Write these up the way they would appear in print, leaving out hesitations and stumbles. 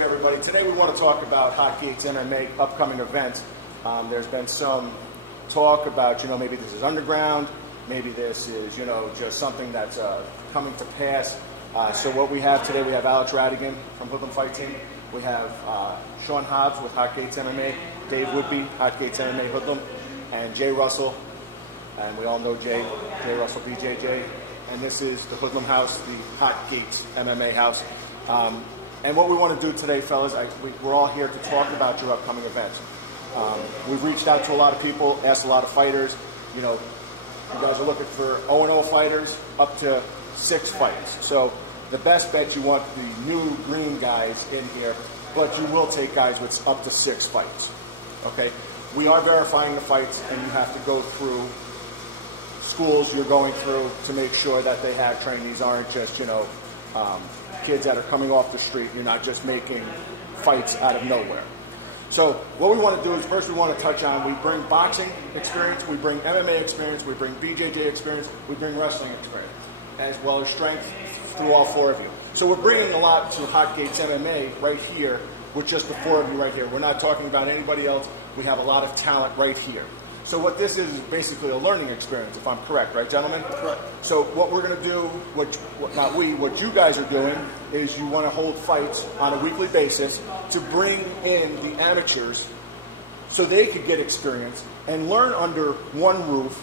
welcome everybody. Today we want to talk about Hot Gates MMA upcoming events. There's been some talk about, maybe this is underground, maybe this is, just something that's coming to pass. So what we have today, we have Alex Radigan from Hoodlum Fight Team. We have Sean Hobbs with Hot Gates MMA, Dave Woodby, Hot Gates MMA Hoodlum, and Jay Russell, and we all know Jay Russell, BJJ. And this is the Hoodlum House, the Hot Gates MMA House. And what we want to do today, fellas, we're all here to talk about your upcoming events. We've reached out to a lot of people, asked a lot of fighters. You guys are looking for 0-0 fighters up to 6 fights. So the best bet, you want the new green guys in here, but you will take guys with up to 6 fights. Okay? We are verifying the fights, and you have to go through schools you're going through to make sure that they have trainees, aren't just, kids that are coming off the street. You're not just making fights out of nowhere. So what we want to do is, first we want to touch on, we bring boxing experience, we bring MMA experience, we bring BJJ experience, we bring wrestling experience, as well as strength through all 4 of you. So we're bringing a lot to Hot Gates MMA right here with just the 4 of you right here. We're not talking about anybody else. We have a lot of talent right here. So what this is basically a learning experience, if I'm correct, right, gentlemen? Correct. So what we're going to do, what you guys are doing, is you want to hold fights on a weekly basis to bring in the amateurs so they could get experience and learn under one roof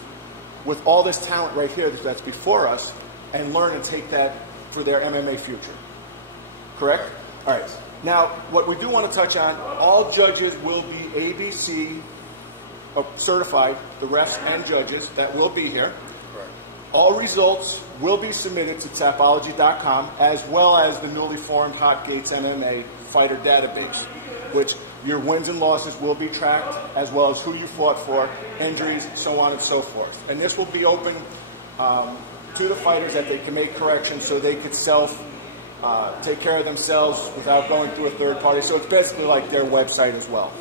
with all this talent right here that's before us, and learn and take that for their MMA future. Correct? All right. Now, what we do want to touch on, all judges will be ABC certified, the refs and judges that will be here. Correct. All results will be submitted to Tapology.com, as well as the newly formed Hot Gates MMA fighter database, which your wins and losses will be tracked, as well as who you fought for, injuries, so on and so forth. And this will be open to the fighters that they can make corrections so they could take care of themselves without going through a third party. So it's basically like their website as well.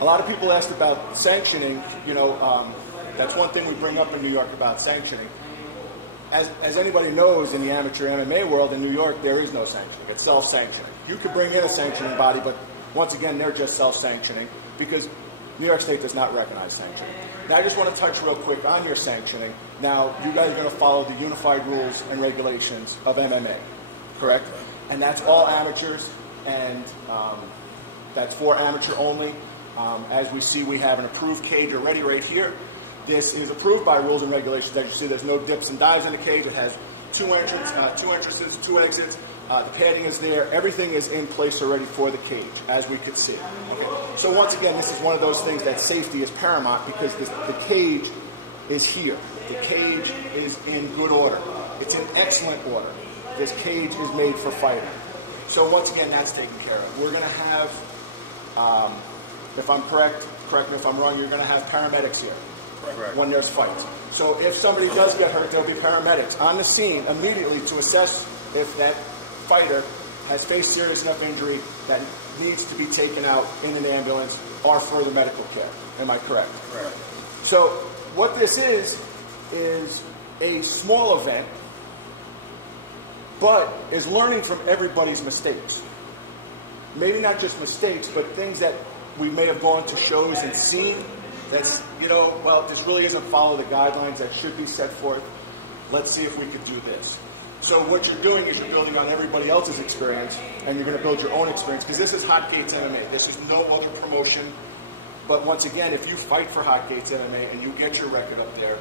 A lot of people asked about sanctioning. That's one thing we bring up in New York about sanctioning. As anybody knows, in the amateur MMA world in New York, there is no sanctioning. It's self-sanctioning. You could bring in a sanctioning body, but once again, they're just self-sanctioning because New York State does not recognize sanctioning. Now, I just want to touch real quick on your sanctioning. Now, you guys are going to follow the unified rules and regulations of MMA, correct? And that's all amateurs, and that's for amateur only. As we see, we have an approved cage already right here. This is approved by rules and regulations. As you see, there's no dips and dives in the cage. It has 2 entrances, 2 exits. The padding is there. Everything is in place already for the cage, as we could see. Okay. So once again, this is one of those things that safety is paramount because the cage is here. The cage is in good order. It's in excellent order. This cage is made for fighting. So once again, that's taken care of. We're going to have, if I'm correct me if I'm wrong, you're going to have paramedics here. Correct. When there's fights. So if somebody does get hurt, there'll be paramedics on the scene immediately to assess if that fighter has faced serious enough injury that needs to be taken out in an ambulance or further medical care. Am I correct? Correct. So what this is a small event, but is learning from everybody's mistakes. Maybe not just mistakes, but things that we may have gone to shows and seen that's, this really isn't follow the guidelines that should be set forth. Let's see if we could do this. So what you're doing is you're building on everybody else's experience, and you're going to build your own experience, because this is Hot Gates MMA. This is no other promotion. But once again, if you fight for Hot Gates MMA and you get your record up there,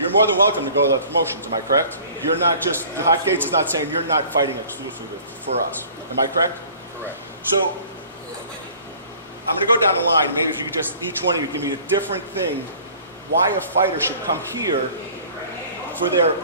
you're more than welcome to go to the promotions. Am I correct? You're not just, Hot Gates is not saying you're not fighting exclusively for us. Am I correct? Correct. So I'm going to go down the line. Maybe if you could just, each one of you, give me a different thing why a fighter should come here for their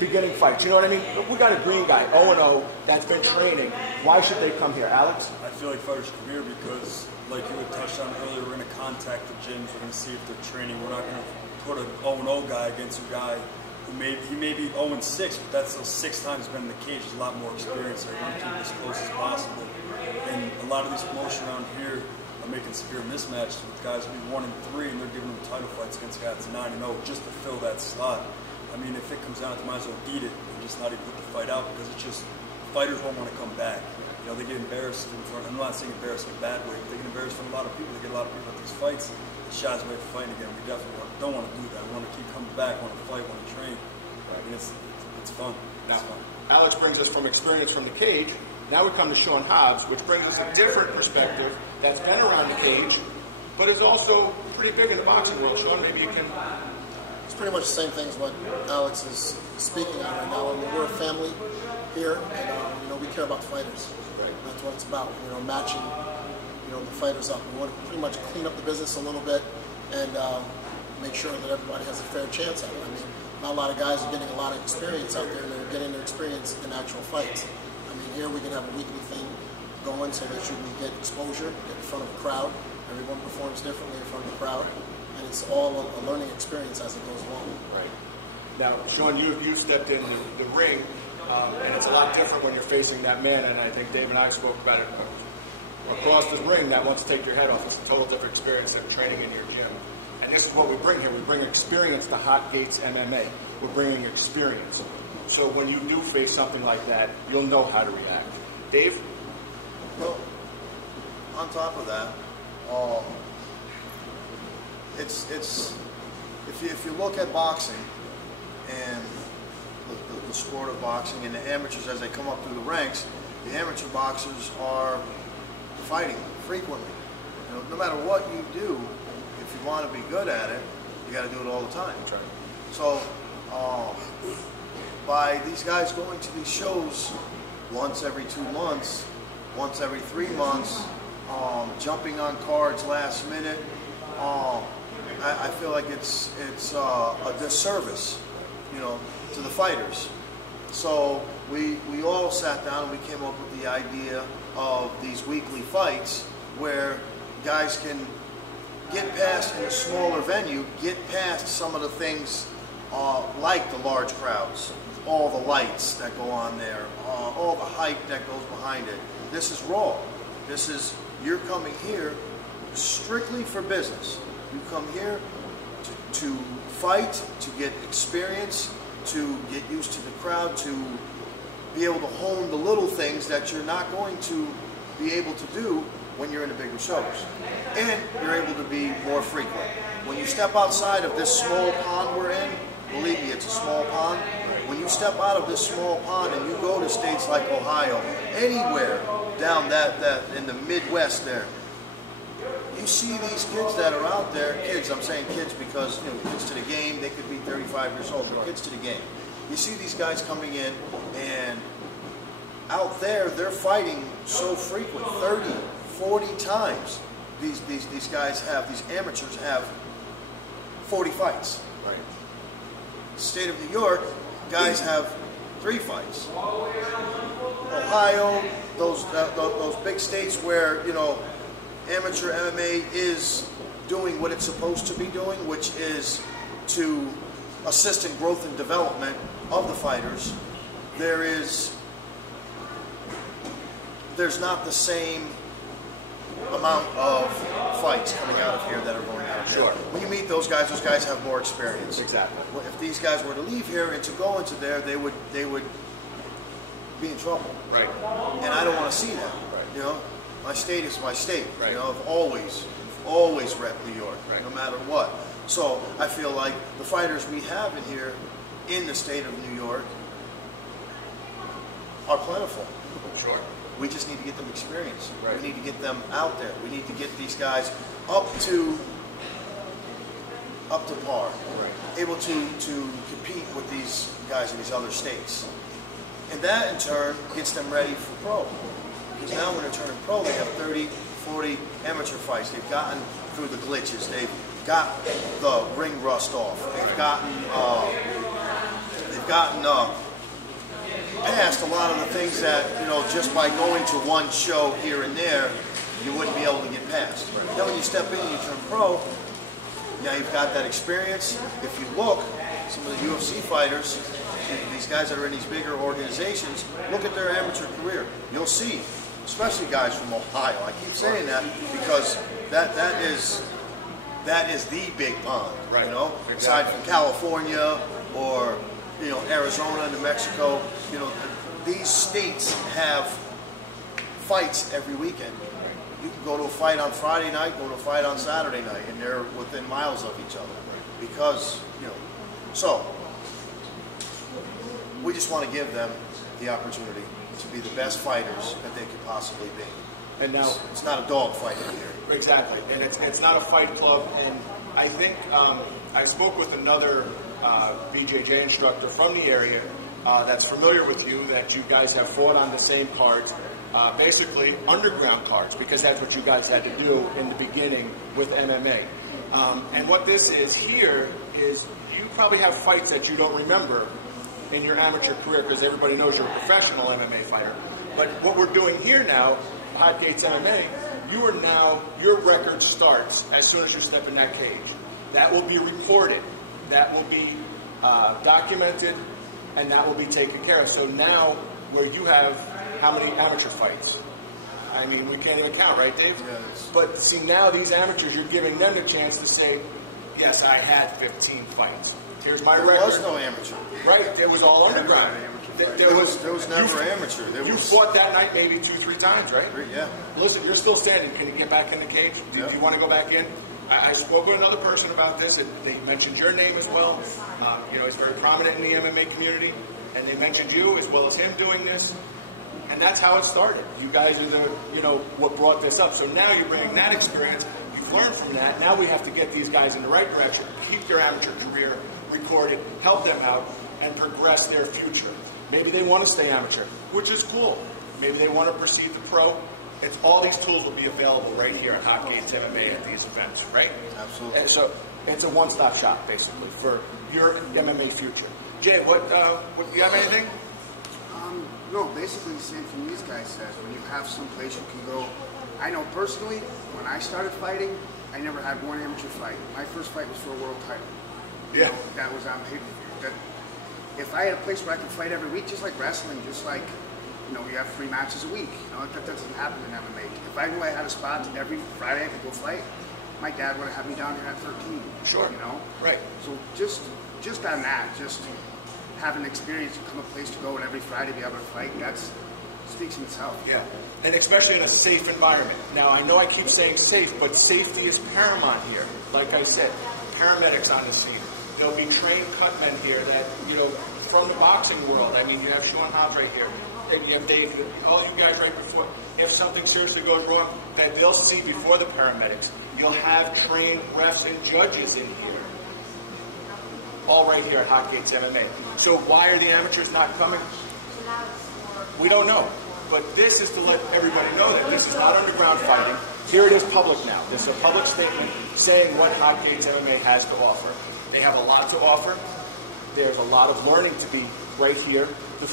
beginning fights. You know what I mean? We got a green guy, 0-0, that's been training. Why should they come here? Alex? I feel like fighters come here because, like you had touched on earlier, we're going to contact the gyms. We're going to see if they're training. We're not going to put an 0-0 guy against a guy who may be 0-6, but that's still 6 times been in the cage. There's a lot more experience. So we want to keep it as close as possible. And a lot of these promotions around here are making severe mismatches with guys who be 1-3, and they're giving them title fights against guys 9-0 just to fill that slot. I mean, if it comes down to it, might as well eat it and just not even put the fight out, because it's just fighters won't want to come back. You know, they get embarrassed in front. I'm not saying embarrassed in a bad way, but they get embarrassed in front of a lot of people. They get a lot of people at these fights. It shies away from fighting again. We definitely don't want to do that. We want to keep coming back, want to fight, want to train. I mean, it's fun. Now, Alex brings us from experience from the cage. Now we come to Sean Hobbs, which brings us a different perspective that's been around the cage, but is also pretty big in the boxing world. Sean, maybe you can... It's pretty much the same thing as what Alex is speaking on right now. I mean, we're a family here, and you know, we care about the fighters. That's what it's about. You know, matching, you know, the fighters up. We want to pretty much clean up the business a little bit and make sure that everybody has a fair chance at it. I mean, not a lot of guys are getting a lot of experience out there, and they're getting their experience in actual fights. I mean, here we can have a weekly thing going so that you can get exposure, get in front of a crowd. Everyone performs differently in front of a crowd, and it's all a learning experience as it goes along. Right. Now, Sean, you've stepped in the ring, and it's a lot different when you're facing that man, and I think Dave and I spoke about it across the ring that wants to take your head off. It's a total different experience than training in your gym. And this is what we bring here. We bring experience to Hot Gates MMA. We're bringing experience. So when you do face something like that, you'll know how to react. Dave? Well, on top of that, if you look at boxing and the sport of boxing and the amateurs as they come up through the ranks, the amateur boxers are fighting frequently. You know, no matter what you do, if you want to be good at it, you got to do it all the time. Right. So by these guys going to these shows once every 2 months, once every 3 months, jumping on cards last minute, I feel like it's a disservice, you know, to the fighters. So we all sat down and we came up with the idea of these weekly fights where guys can get past, in a smaller venue, get past some of the things like the large crowds, all the lights that go on there, all the hype that goes behind it. This is raw. This is, you're coming here strictly for business. You come here to fight, to get experience, to get used to the crowd, to be able to hone the little things that you're not going to be able to do when you're in the bigger shows. And you're able to be more frequent. When you step outside of this small pond we're in, believe me, it's a small pond. When you step out of this small pond and you go to states like Ohio, anywhere down that in the Midwest there, you see these kids that are out there, kids, I'm saying kids because, you know, kids to the game, they could be 35 years old, they're kids to the game. You see these guys coming in, and out there, they're fighting so frequent, 30, 40 times. These guys have, these amateurs have 40 fights. Right. State of New York, guys have 3 fights. Ohio, those big states where, you know, amateur MMA is doing what it's supposed to be doing, which is to assist in growth and development of the fighters. There's not the same amount of fights coming out of here that are going out of here. Sure. When you meet those guys have more experience. Exactly. Well, if these guys were to leave here and to go into there, they would be in trouble. Right. And I don't want to see that. Right. You know, my state is my state. Right. You know, I've always rep New York, right, no matter what. So I feel like the fighters we have in here in the state of New York are plentiful. Sure. We just need to get them experience. Right. We need to get them out there. We need to get these guys up to par, Right. able to compete with these guys in these other states. And that in turn gets them ready for pro. Because now when they're turning pro, they have 30, 40 amateur fights. They've gotten through the glitches. They've got the ring rust off. They've gotten past a lot of the things that, you know, just by going to one show here and there, you wouldn't be able to get past. Right. Then when you step in and you turn pro, now you've got that experience. If you look, some of the UFC fighters, these guys that are in these bigger organizations, look at their amateur career. You'll see, especially guys from Ohio. I keep saying that because that is the big pond, right? You know, Exactly. Aside from California or, you know, Arizona, New Mexico, you know, these states have fights every weekend. You can go to a fight on Friday night, go to a fight on Saturday night, and they're within miles of each other. Because, you know, so we just want to give them the opportunity to be the best fighters that they could possibly be. And now it's not a dog fight in here. Exactly, and it's not a fight club. And I think I spoke with another BJJ instructor from the area that's familiar with you, that you guys have fought on the same cards, basically underground cards, because that's what you guys had to do in the beginning with MMA. And what this is here is you probably have fights that you don't remember in your amateur career, because everybody knows you're a professional MMA fighter. But what we're doing here now, Hot Gates MMA, your record starts as soon as you step in that cage. That will be recorded, that will be documented, and that will be taken care of. So now, where you have how many amateur fights? I mean, we can't even count, right, Dave? Yes. But see, now these amateurs, you're giving them the chance to say, yes, I had 15 fights. Here's my record. There was no amateur. Right, it was all underground. There was never amateur. You fought that night maybe 2-3 times, right? Yeah. Listen, you're still standing. Can you get back in the cage? Do you want to go back in? I spoke with another person about this, and they mentioned your name as well. You know, he's very prominent in the MMA community, and they mentioned you as well as him doing this. And that's how it started. You guys are what brought this up. So now you're bringing that experience. You've learned from that. Now we have to get these guys in the right direction, keep their amateur career recorded, help them out, and progress their future. Maybe they want to stay amateur, which is cool. Maybe they want to proceed to pro. All these tools will be available right here at Hot Gates MMA at these events, right? Absolutely. And so it's a one-stop shop, basically, for your MMA future. Jay, what do you have anything? No, basically the same thing these guys said. When you have some place you can go. I know personally, when I started fighting, I never had one amateur fight. My first fight was for a world title. Yeah. That was on pay-per-view. If I had a place where I could fight every week, just like wrestling, just like, you have 3 matches a week. That doesn't happen in MMA. If I knew I had a spot every Friday I could go fight, my dad would have had me down here at 13. Sure. Right. So just on that, just having experience to come a place to go and every Friday be able to fight, that speaks in itself. Yeah, and especially in a safe environment. Now, I know I keep saying safe, but safety is paramount here. Like I said, paramedics on the scene. There'll be trained cutmen here that, from the boxing world. I mean, you have Sean Hobbs right here. And you have Dave, all you guys right before. If something seriously goes wrong, that they'll see before the paramedics. You'll have trained refs and judges in here. All right here at Hot Gates MMA. So why are the amateurs not coming? We don't know. But this is to let everybody know that this is not underground fighting. Here it is public now. This is a public statement saying what Hot Gates MMA has to offer. They have a lot to offer. There's a lot of learning to be right here. The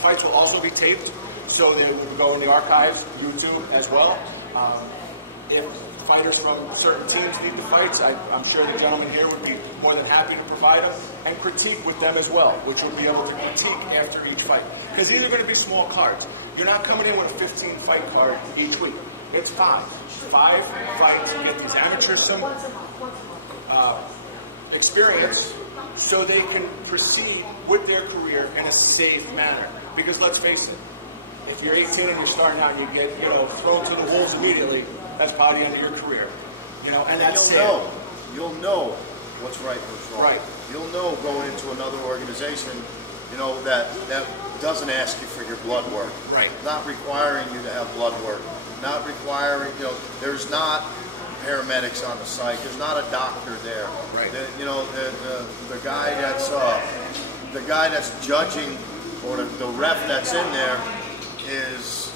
fights will also be taped, so they will go in the archives, YouTube as well. If fighters from certain teams need the fights, I'm sure the gentleman here would be more than happy to provide them, and critique with them as well, which we'll be able to critique after each fight. Because these are going to be small cards. You're not coming in with a 15-fight card each week. It's 5. 5 fights. You get these amateurs some experience so they can proceed with their career in a safe manner. Because let's face it, if you're 18 and you're starting out and you get thrown to the wolves immediately, that's probably the end of your career. And that's you'll know what's right and what's wrong. Right. You'll know going into another organization, that doesn't ask you for your blood work. Right. Not requiring you to have blood work. Not requiring, there's not paramedics on the site. There's not a doctor there. Right. The guy that's judging, or the ref that's in there is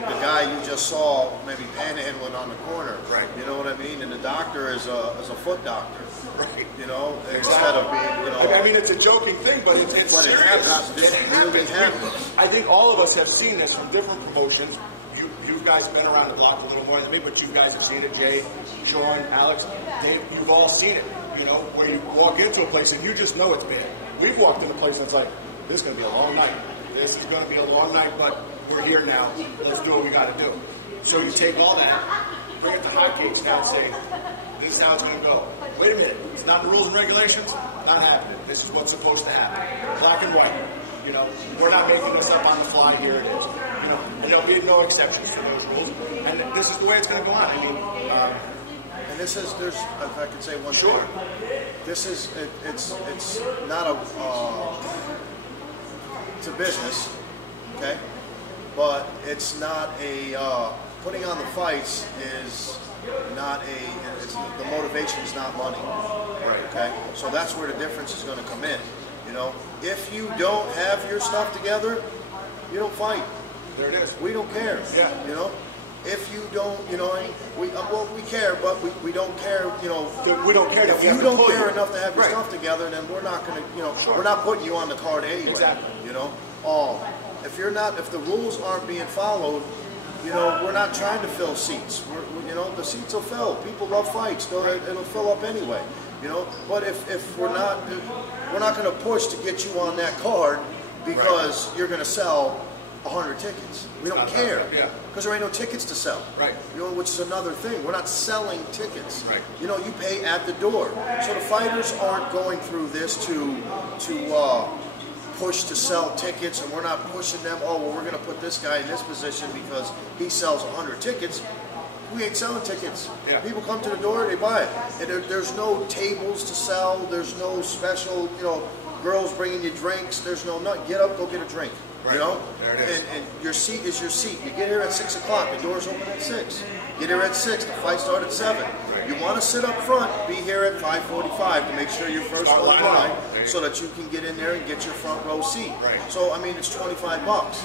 the guy you just saw maybe panhandling on the corner. Right. You know what I mean? And the doctor is a foot doctor. Right. Instead of being, I mean, it's a joking thing, but it's serious. It happens. It really happens. I think all of us have seen this from different promotions. You guys have been around the block a little more than me, but you guys have seen it. Jay, Sean, Alex, Dave, you've all seen it. Where you walk into a place and you just know it's bad. We've walked into a place and it's like, this is going to be a long night. This is going to be a long night, but we're here now. Let's do what we got to do. So you take all that, bring it to Hot Gates now and say, this is how it's going to go. Wait a minute. It's not the rules and regulations. Not happening. This is what's supposed to happen. Black and white. You know, we're not making this up on the fly. Here it is. You know, and there'll be no exceptions for those rules. And this is the way it's going to go on. I mean, and this is, there's, if I could say one sure. thing, this is, it's not a, it's a business, okay? But it's not a, putting on the fights is not a, the motivation is not money, okay? So that's where the difference is going to come in, you know? If you don't have your stuff together, you don't fight. There it is. We don't care, you know? If you don't, you know, we care, but we don't care, you know. We don't care if you don't care enough to have your stuff together, then we're not going to, you know, we're not putting you on the card anyway. Exactly. You know, if you're not, if the rules aren't being followed, you know, we're not trying to fill seats. You know, the seats will fill. People love fights. It'll fill up anyway. You know, but if we're not going to push to get you on that card because you're going to sell 100 tickets. We don't care because there ain't no tickets to sell. Right. You know, which is another thing. We're not selling tickets. Right. You know, you pay at the door. So the fighters aren't going through this to push to sell tickets, and we're not pushing them. Oh, well, we're going to put this guy in this position because he sells 100 tickets. We ain't selling tickets. Yeah. People come to the door, they buy it. And there's no tables to sell. There's no special, you know, girls bringing you drinks. There's no nut. Get up, go get a drink. Right. You know, there it is. And your seat is your seat. You get here at 6 o'clock. The doors open at 6. Get here at 6. The fight starts at 7. Right. You want to sit up front, be here at 5:45 to make sure you're first on the line, so that you can get in there and get your front row seat. Right. So I mean, it's $25.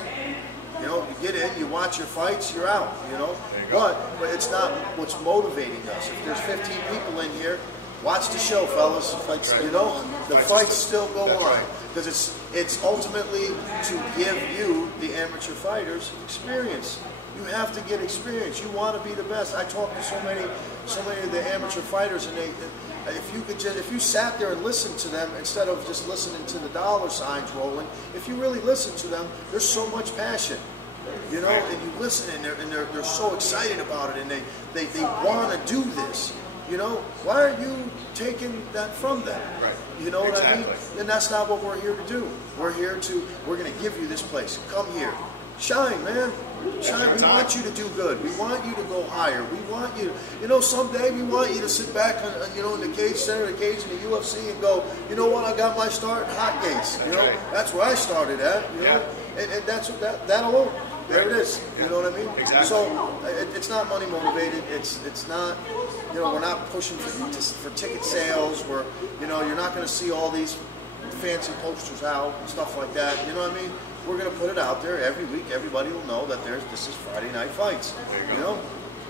You know, you get in, you watch your fights, you're out. You know, but it's not what's motivating us. If there's 15 people in here, watch the show, fellas. You know, the fights still go on. Because it's ultimately to give you, the amateur fighters, experience. You have to get experience. You want to be the best. I talk to so many of the amateur fighters, and if you sat there and listened to them instead of just listening to the dollar signs rolling, if you really listen to them, there's so much passion. You know, and you listen, and they're so excited about it, and they want to do this. You know, why are you taking that from them? Right. You know what I mean? And that's not what we're here to do. We're going to give you this place. Come here. Shine, man. Shine. We want you to do good. We want you to go higher. We want you, you know, someday we want you to sit back, you know, in the cage, center of the cage in the UFC and go, you know what, I got my start in hot gates. You know, that's where I started at. You know, and that's that alone. There it is. You know what I mean? Exactly. So it's not money motivated. It's not. You know, we're not pushing for ticket sales. You know, you're not going to see all these fancy posters out and stuff like that. You know what I mean? We're going to put it out there every week. Everybody will know that this is Friday Night Fights. You know,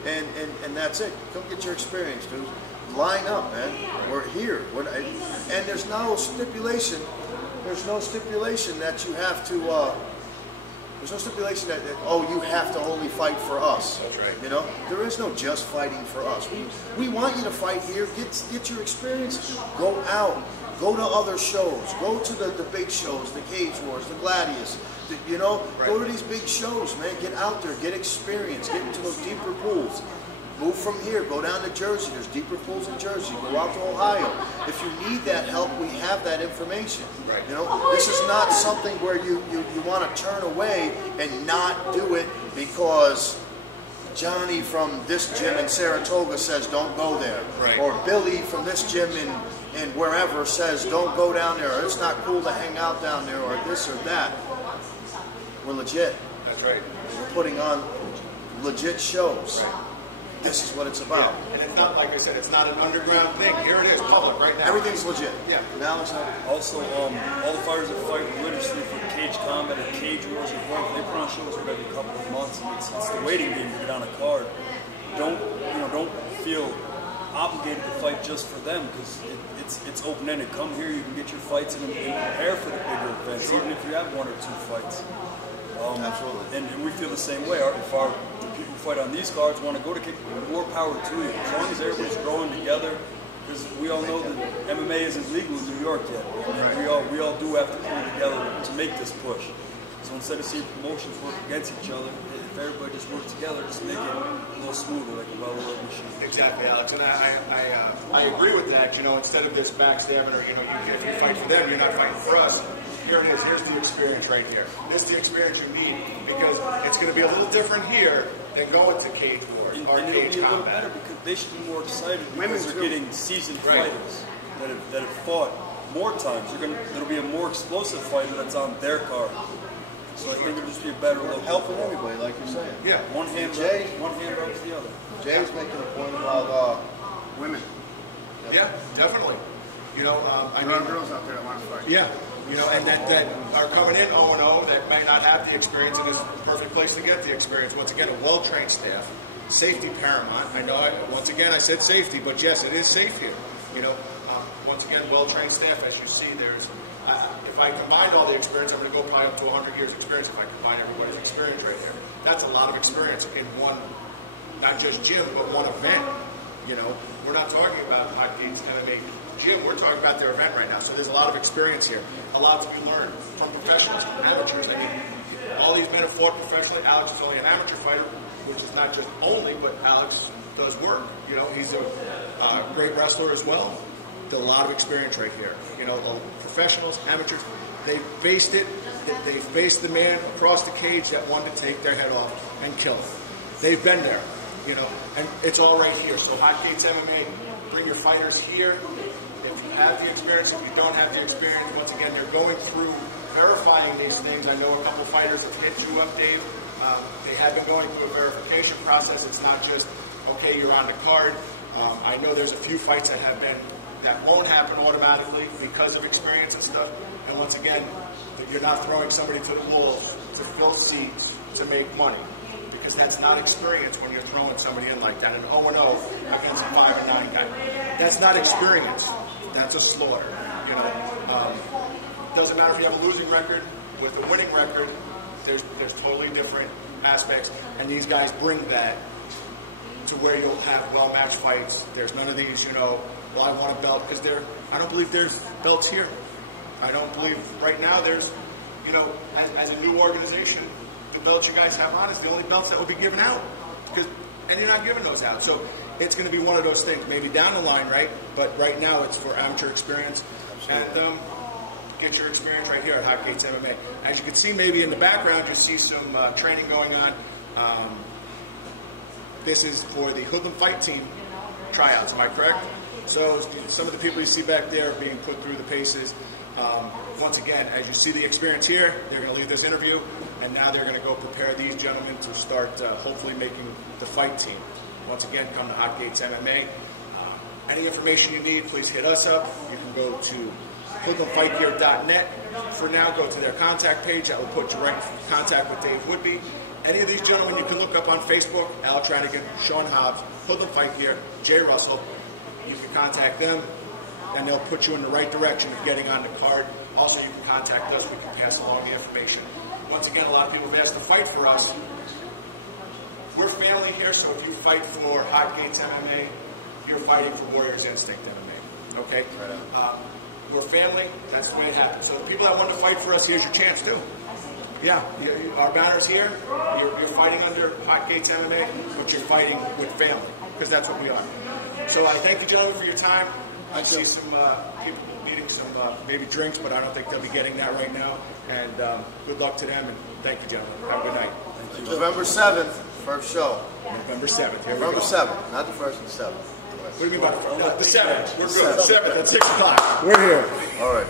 and that's it. Come get your experience, dude. Line up, man. We're here. And there's no stipulation. There's no stipulation that you have to. There's no stipulation that, oh, you have to only fight for us. That's right. You know, there is no just fighting for us. We want you to fight here. Get your experience. Go out. Go to other shows. Go to the big shows, the Cage Wars, the Gladius. You know, go to these big shows, man. Get out there. Get experience. Get into those deeper pools. Move from here, go down to Jersey. There's deeper pools in Jersey. Go out to Ohio. If you need that help, we have that information. Right. You know, this is not something where you want to turn away and not do it because Johnny from this gym in Saratoga says don't go there. Right. Or Billy from this gym in wherever says don't go down there. Or it's not cool to hang out down there or this or that. We're legit. That's right. We're putting on legit shows. Right. This is what it's about. Yeah. And it's not, like I said, it's not an underground thing. Here it is, public right now. Everything's legit. Yeah. Now it's not. Also, all the fighters that fight religiously for Cage Combat and Cage Wars and whatever, they put on shows every couple of months. And it's the waiting game to get on a card. Don't feel obligated to fight just for them because it's open-ended. Come here, you can get your fights and prepare for the bigger events, even if you have 1 or 2 fights. Absolutely. And we feel the same way. If the people who fight on these cards want to go to kick, more power to you. As long as everybody's growing together, because we all know that MMA isn't legal in New York yet. And we all do have to pull together to make this push. So instead of seeing promotions work against each other, if everybody just work together, just make it a little smoother, like a well-oiled machine. Exactly, Alex, and I agree with that. You know, instead of just backstabbing or if you fight for them, you're not fighting for us. Here it is. Here's the experience right here. This is the experience you need because it's going to be a little different here than going to cage war or and cage it'll be a little combat. better because they should be more excited Women because they're too. getting seasoned Right. fighters that have fought more times. There'll be a more explosive fighter that's on their card. So I think it'll just be a better look. Helping everybody, like you're saying. Yeah. One hand rubs the other. Jay was making a point about Women. Yeah, definitely. You know, I There are mean, girls out there that want to fight. yeah. You know, and that are coming in 0-0 that may not have the experience, and this is the perfect place to get the experience. Once again, a well-trained staff, safety paramount. I know, once again, I said safety, but yes, it is safe here. You know, once again, well-trained staff. As you see, there's. If I combined all the experience, I'm going to go probably up to 100 years experience. If I combine everybody's experience right here, that's a lot of experience in one, not just gym, but one event. You know, we're not talking about Hotgate's MMA gym. We're talking about their event right now. So there's a lot of experience here, a lot to be learned from professionals, from amateurs. I mean, all these men have fought professionally. Alex is only an amateur fighter, which is not just only, but Alex does work. You know, he's a great wrestler as well. A lot of experience right here. You know, the professionals, amateurs, they faced it. They faced the man across the cage that wanted to take their head off and kill him. They've been there, you know, and it's all right here. So Hotgate's MMA, bring your fighters here. If you have the experience, if you don't have the experience, once again, they're going through verifying these things. I know a couple fighters have hit you up, Dave. They have been going through a verification process. It's not just, okay, you're on the card. I know there's a few fights that won't happen automatically because of experience and stuff. And once again, you're not throwing somebody to the wolves to fill seats to make money. Because that's not experience when you're throwing somebody in like that. An 0-0 against a 5-9 guy. That's not experience. That's a slaughter. You know, doesn't matter if you have a losing record with a winning record. There's totally different aspects, and these guys bring that to where you'll have well-matched fights. There's none of these, you know, well, I want a belt because I don't believe there's belts here. I don't believe right now there's, you know, as a new organization, the belts you guys have on is the only belts that will be given out, and you're not giving those out. So it's going to be one of those things, maybe down the line, right? But right now it's for amateur experience. Absolutely. And get your experience right here at Hotgate's MMA. As you can see, maybe in the background, you see some training going on. This is for the Hoodlum Fight Team tryouts, am I correct? So some of the people you see back there are being put through the paces. Once again, as you see the experience here, they're going to leave this interview, and now they're going to go prepare these gentlemen to start hopefully making the fight team. Once again, come to Hotgate's MMA. Any information you need, please hit us up. You can go to hoodlumfightgear.net. For now, go to their contact page. That will put you right in contact with Dave Woodby. Any of these gentlemen you can look up on Facebook, Al Tranigan, Sean Hobbs, Hoodlum Fight Gear, Jay Russell. You can contact them, and they'll put you in the right direction of getting on the card. Also, you can contact us. We can pass along the information. Once again, a lot of people have asked to fight for us. We're family here, so if you fight for Hotgate's MMA, you're fighting for Warriors Instinct MMA. Okay? We're family. That's the way it happens. So the people that want to fight for us, here's your chance too. Yeah, our banner's here. You're fighting under Hotgate's MMA, but you're fighting with family, because that's what we are. So I thank you, gentlemen, for your time. I see some people needing some maybe drinks, but I don't think they'll be getting that right now. And good luck to them, and thank you, gentlemen. Have a good night. Thank you. November 7th, first show. November 7th. Here we November go. 7th, not the 1st and 7th. What do you mean by the 7th? We're good. The 7th at 6 o'clock. We're here. All right.